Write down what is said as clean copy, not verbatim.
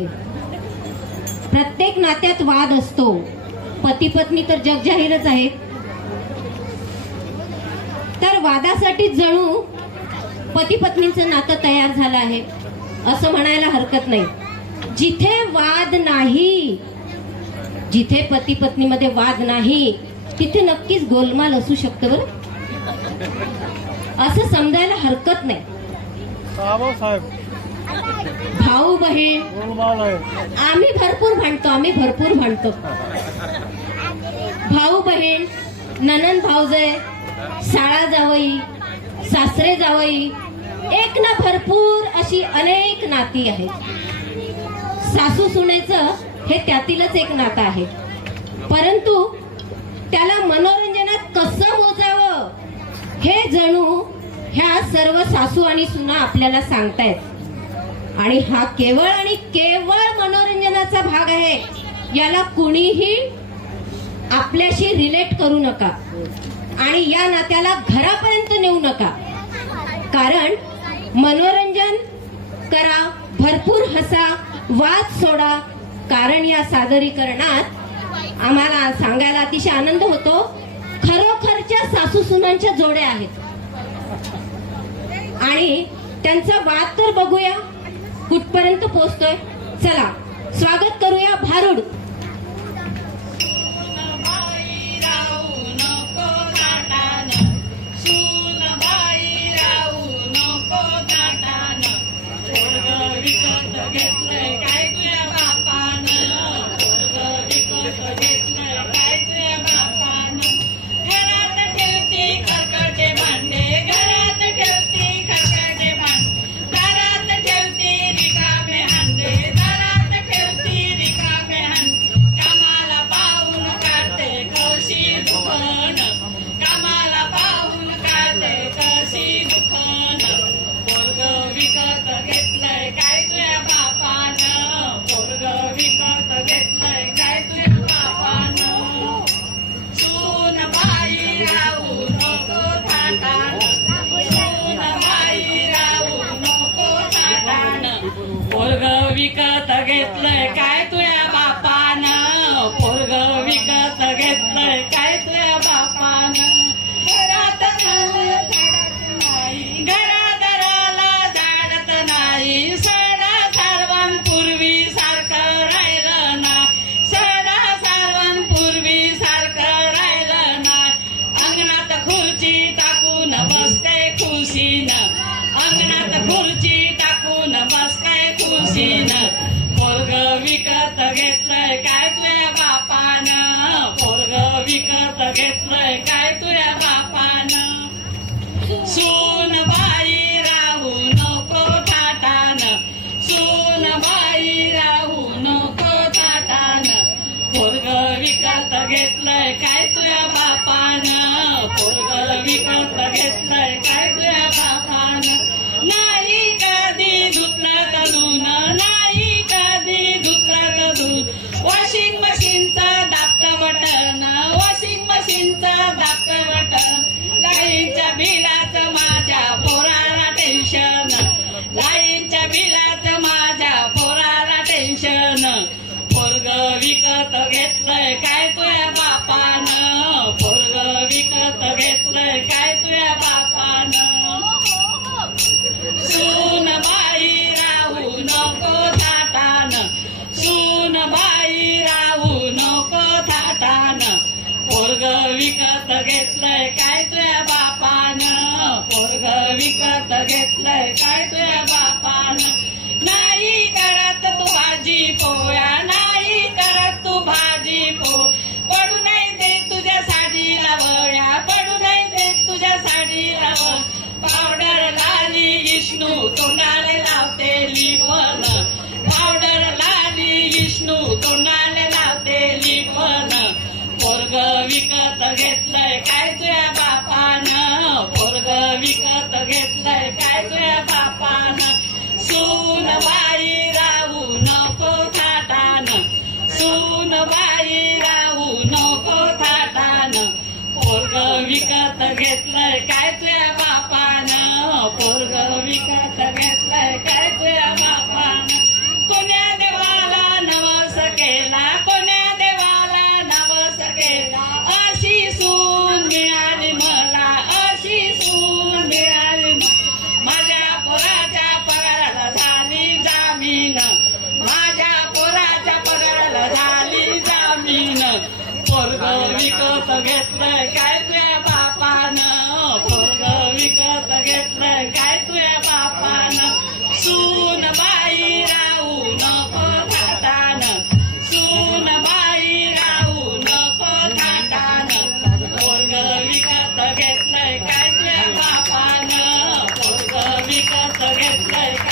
आहे. प्रत्येक नात्यात वाद असतो. पती पत्नी तर जग जाहीरच आहे. तर वादासाठी जणू पती पत्नीचं नातं तयार झालं आहे असं म्हणायला हरकत नाही. जिथे वाद नाही, जिथे पती पत्नीमध्ये वाद नाही, तिथे नक्कीच गोलमाल असू शकतं बरं, असं समजायला हरकत नाही. भाऊ बहीण आम्ही भरपूर भांडतो. भाऊ बहीण, नणंद भाऊजय, शाळा जावई, सासरे जावई, एक ना भरपूर अशी अनेक नाती आहेत. सासू सुनेचं हे त्यातीलच एक नातं आहे. परंतु त्याला मनोरंजनात कसं मोजावं हे जणू ह्या सर्व सासू आणि सुना आपल्याला सांगतायत. आणि हा केवळ आणि केवळ मनोरंजनाचा भाग आहे. याला कुणीही आपल्याशी रिलेट करू नका आणि या नात्याला घरापर्यंत नेऊ नका. कारण मनोरंजन करा, भरपूर हसा, वाद सोडा. कारण या सादरीकरणात आम्हाला सांगायला अतिशय आनंद होतो, खरोखरच्या सासू सुनांच्या जोड्या आहेत आणि त्यांचा वाद तर बघूया कुठपर्यंत पोहोचतोय. चला स्वागत करूया भारूड. विकत घेतलंय काय तुझ्या बापानं, पोरग विकत घेतलंय काय तुझ्या बापानं. घरादाराला झाडत नाही, सडा सर्वांपूर्वी सारखं राहिलं ना, सडा सर्वांपूर्वी सारखं राहिलं ना. अंगणात खुर्ची टाकून बसते खुशीनं, अंगणात खुर्ची टाकून बसते खुशीनं. पोरग विकत घेतलंय काय तुझ्या बापानं, पोरग विकत घेतलंय काय तुझ्या बापानं. सून बाई राहू नको थाटानं, सून बाई राहू नको थाटानं. पोरग विकत घेतलंय काय तुझ्या बापानं, पोरग विकत घेतलंय काय तुझ्या बापानं. नाही कधी धुतलं धुन, नाही कधी धुतलं धुन. वॉशिंग मशीनचं दाबतं बटन, वॉशिंग मशीनचं दाबतं बटन. लाईनच्या बिलाचं माझ्या पोराला टेन्शन, लाईनच्या बिलाचं माझ्या पोराला टेन्शन. पोरग विकत घेतलंय काय तुझ्या बापानं, पोरग विकत घेतलंय काय तुझ्या बापानं. सून बाई राहू नको थाटानं, सून बाई राहू नको थाटानं. पोरग विकत घेतलंय काय तुझ्या बापानं, पोरग विकत घेतलंय काय तुझ्या बापानं. नाही करत तू भाजी पोया, नाही करत तू भाजी पो. पडू नाही दे तुझ्या साडीला वया, पडू नाही दे तुझ्या साडीला व. पावडर लाली विष्णू तोंडाले लावते लिपन, पावडर लाली विष्णू तोंडाले लावते लिपन. पोरग विकत घेतलंय काय तुझ्या बापानं, पोरग विकत घेतलंय काय तुझ्या बापानं. सून बाई राहू नको थाटानं, सून बाई राहू नको थाटानं. पोरग विकत घेतलंय काय तुझ्या बापानं, पोरग विकत घेतलंय काय तुझ्या बापानं. कोण्या देवा घेतलं काय तुझ्या बापानं सून बाई राहू नको थाटानं सून बाई राहू नको थाटानं पोरग विकत घेतलंय काय तुझ्या बापानं पोरग विकत घेतलंय